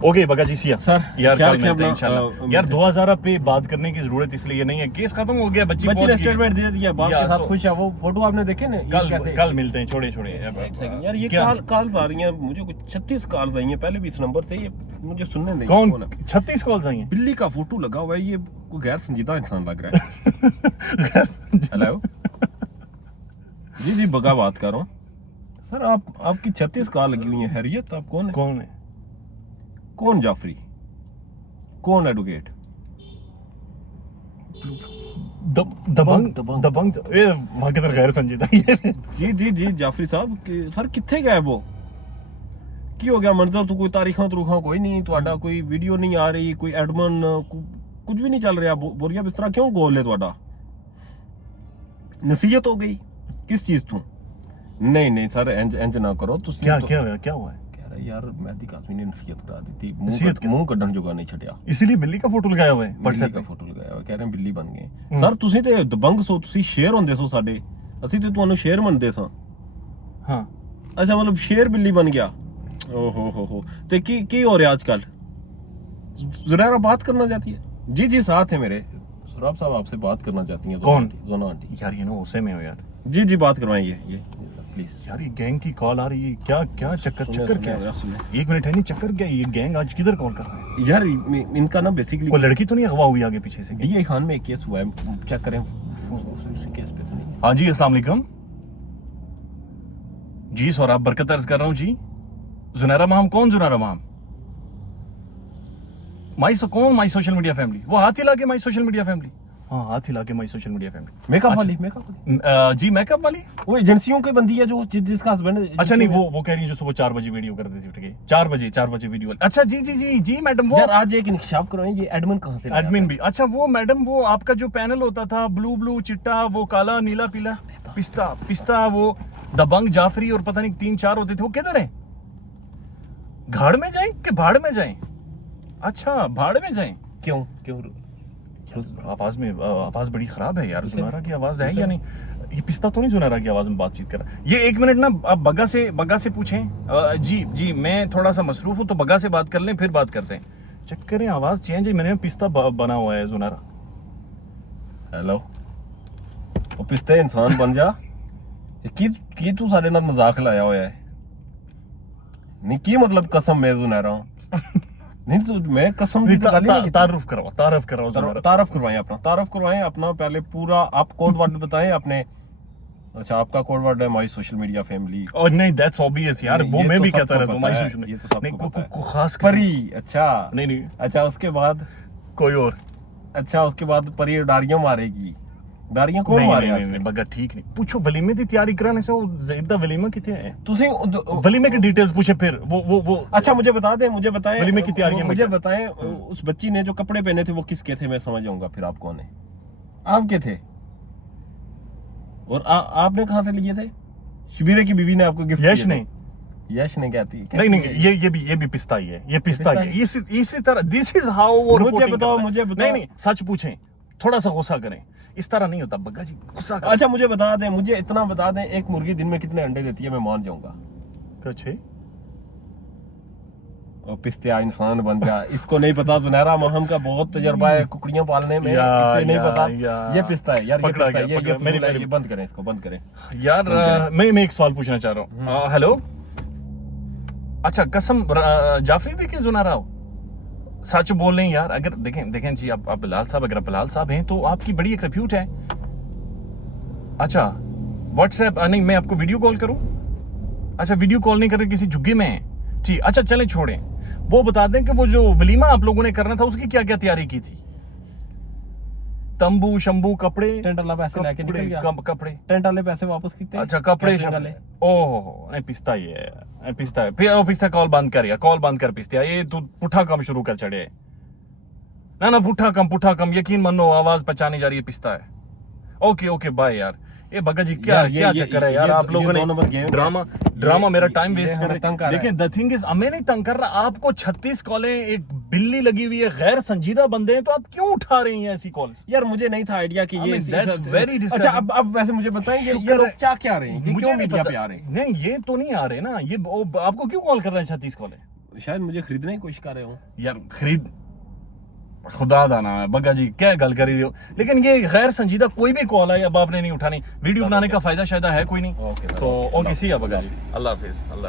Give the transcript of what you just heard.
Okay बगा जी Siya sir यार ख्याल कल रखें मिलते हैं अपना, इंशाल्लाह। यार 2000 पे बात करने की जरूरत इसलिए नहीं है, केस खत्म हो गया, बच्ची बच्चे ने पहुंच गई। स्टेटमेंट दे दिया, बाप या, के साथ सो- खुश है। वो फोटो आपने देखे ना, ये कैसे कल मिलते हैं, छोड़े छोड़े एक सेकंड यार, ये क्या? कॉल्स आ रही हैं मुझे, कुछ 36 कॉल्स आई हैं पहले भी इस नंबर से। ये मुझे सुनने दें कौन है? 36 कॉल्स आई हैं? बिल्ली का फोटो लगा हुआ है, ये कोई गैर संजीदा इंसान लग रहा है। हेलो जी जी, बगा बात कर रहा हूँ सर। आपकी 36 कॉल लगी हुई है। हैरियत आप कौन है? कौन है? कौन जाफरी? कौन एडवोकेट? दबंग ए वहां किधर गैर संजीदा ये जी जी जी जाफरी साहब सर कितने गए वो? की हो गया मंजर? तो कोई तारीखां तुरीखां कोई नहीं, ਤੁਹਾਡਾ कोई वीडियो नहीं आ रही, कोई एडमन कुछ भी नहीं चल रहा। बोरिया बिस्तरा क्यों गोल है ਤੁਹਾਡਾ? नसीहत हो गई किस चीज तू? नहीं नहीं सर, इंज ना करो। क्या हुआ है? कह रहा यार मेहदी कासमी ने नसीहत करा दी थी, नसीहत मुंह कड्ढन जोगा नहीं छड़िया। इसीलिए बिल्ली का फोटो लगाया हुआ है बिल्ली व्हाट्सएप का पे। फोटो लगाया हुआ, कह रहे हैं बिल्ली बन गए। ਸਰ ਤੁਸੀਂ ਤੇ ਦਬੰਗ ਸੋ, ਤੁਸੀਂ ਸ਼ੇਰ ਹੁੰਦੇ ਸੋ ਸਾਡੇ, ਅਸੀਂ ਤੇ ਤੁਹਾਨੂੰ ਸ਼ੇਰ ਮੰਨਦੇ ਸਾਂ। हाँ अच्छा मतलब शेर बिल्ली बन गया। ओहो हो। तो की हो रहा आजकल? जुनैरा बात करना चाहती है? जी जी साथ है मेरे सुराब साहब, आपसे बात करना चाहती हैं। कौन? जोना आंटी। यार ये ना उसे में हो यार। जी जी बात करवाएं, ये सर प्लीज। यार ये गैंग की कॉल आ रही है, क्या चक्कर क्या है? सुने। एक मिनट है, नहीं चक्कर क्या है? ये गैंग आज किधर कॉल कर रहा है? यार इनका ना बेसिकली कोई लड़की तो नहीं अगवा हुई आगे पीछे से? डीए खान में एक केस हुआ है, चेक करें उसी केस पे तो नहीं। हाँ जी, अस्सलाम वालेकुम जी। सौराब बरकत अर्ज कर रहा हूँ जी। जुनैरा माम? कौन जुनैरा माम? कौन माई सोशल मीडिया फैमिली? वो हाथ हिला के माई सोशल मीडिया फैमिली। हाँ, हाथ हिला के my social media family. Makeup अच्छा। वाली जी मेकअप वाली। वो एजेंसियों की बंदी है जो जिसका हस्बैंड। अच्छा नहीं, वो कह रही है जो सुबह 4 बजे वीडियो कर देती उठ के। 4 बजे वीडियो। अच्छा जी जी जी जी मैडम। वो यार आज एक इंकशाफ करवाएं, ये एडमिन कहाँ से लाया एडमिन था? भी। अच्छा वो मैडम, वो आपका जो पैनल होता था, ब्लू चिट्टा, वो काला नीला पीला पिस्ता, वो दबंग जाफरी और पता नहीं 3-4 होते थे, वो किधर है? घाड़ में जाएं कि भाड़ में जाएं? अच्छा भाड़ में जाएं। क्यों आवाज बड़ी खराब है यार। जुनैरा की आवाज है या नहीं? ये पिस्ता तो नहीं जुनैरा की आवाज में बातचीत कर रहा? ये एक मिनट ना, आप बगा से पूछें। जी मैं थोड़ा सा मसरूफ हूँ, तो बगा से बात कर लें, फिर बात करते हैं। चेक करें आवाज चेंज है। मैंने पिस्ता बना हुआ है जुनैरा। हेलो, वो पिस्ते इंसान बन जा। की तू सारे नाल मजाक लाया होया है? नहीं की मतलब कसम मैं जुनैरा हूं। नहीं तो मैं कसम दी तो गाली नहीं की। तारुफ कराओ जुनैरा। तारुफ करवाएं अपना पहले पूरा। आप कोड वर्ड बताएं अपने। अच्छा आपका कोड वर्ड है माई सोशल मीडिया फैमिली। और नहीं, दैट्स ऑब्वियस यार, वो मैं भी कहता रहता हूं माई सोशल। ये तो सबको नहीं पता है। को खास परी। अच्छा नहीं। अच्छा उसके बाद कोई और। अच्छा उसके बाद परी डारियां मारेगी। डारियां कौन मारे आजकल? बगा ठीक नहीं। पूछो वलीमे की तैयारी कराने से ज़िद्दा वलीमा किथे है? तुसी वलीमे की डिटेल्स पूछे फिर वो। अच्छा मुझे बताएं वलीमे की तैयारियां मुझे बताएं उस बच्ची ने जो कपड़े पहने थे वो किसके थे? मैं समझ जाऊंगा फिर आप कौन है। आपके थे? और आपने कहाँ से लिए थे? शबीरे की बीवी ने आपको गिफ्ट? यश नहीं, यश ने कहती नहीं ये भी पिस्ता ही है। ये पिस्ता ही है। इसी तरह दिस इज हाउ वो रिपोर्टिंग करता है। मुझे बताओ नहीं सच पूछें, थोड़ा सा गुस्सा करें। इस तरह नहीं होता बग्गा जी, गुस्सा करें। अच्छा मुझे इतना बता दें, एक मुर्गी दिन में कितने अंडे देती है? मैं मान जाऊंगा। कच्छे और पिस्तिया इंसान बन जा। इसको नहीं पता जुनैरा महम का बहुत तजुर्बा है कुकड़ियां पालने में। इसे नहीं पता ये पिस्ता है यार। ये बंद करें, इसको बंद करें यार। मैं एक सवाल पूछना चाह रहा हूँ। हेलो, अच्छा कसम जाफरी दी के जुनैरा हो? सच बोल रहे हैं यार। अगर देखें जी, आप बिलाल साहब, अगर आप बिलाल साहब हैं तो आपकी बड़ी एक रिप्यूट है। अच्छा व्हाट्सएप नहीं, मैं आपको वीडियो कॉल करूं? अच्छा वीडियो कॉल नहीं कर रहे, किसी झुग्गी में है जी। अच्छा चलें छोड़ें, वो बता दें कि वो जो वलीमा आप लोगों ने करना था उसकी क्या क्या तैयारी की थी? तंबू शंबू कपड़े, टेंट वाला पैसे लेके निकल गया। कपड़े टेंट वाले पैसे वापस किए? अच्छा कपड़े वाले। ओहो नहीं, पिस्ता ही है, पिस्ता है। फिर पिस्ता कॉल बंद कर, कॉल बंद कर पिस्ता। ये तू पुठा कम शुरू कर चढ़े ना पुठा कम। यकीन मानो आवाज पहचानी जा रही है, पिस्ता है। ओके बाय यार। ये बग्गा जी क्या चक्कर है यार? आप लोगों ने ड्रामा मेरा टाइम वेस्ट कर रहे हैं। देखें द थिंग इज, मैं नहीं तंग कर रहा आपको। 36 कॉलें, एक बिल्ली लगी हुई है, गैर संजीदा बंदे हैं, तो आप क्यों उठा रही हैं ऐसी कॉल? यार मुझे नहीं था आइडिया कि ये वेरी। अच्छा अब वैसे मुझे बताएं ये लोग क्या आ रहे हैं? मुझे क्यों नहीं मीडिया पता। पे आ रहे हैं? नहीं ये तो नहीं आ रहे ना। ये आपको क्यों कॉल कर रहे हैं? 36 कॉलें शायद मुझे खरीदने की कोशिश कर रहे हो। यार खरीद खुदा दा नाम है बग्गा जी, क्या गल कर रही हो? लेकिन ये गैर संजीदा कोई भी कॉल है अब आपने नहीं उठानी, वीडियो बनाने का फायदा शायद है कोई नहीं। ओके तो ओके सी है बग्गा जी, अल्लाह हाफिज, अल्लाह।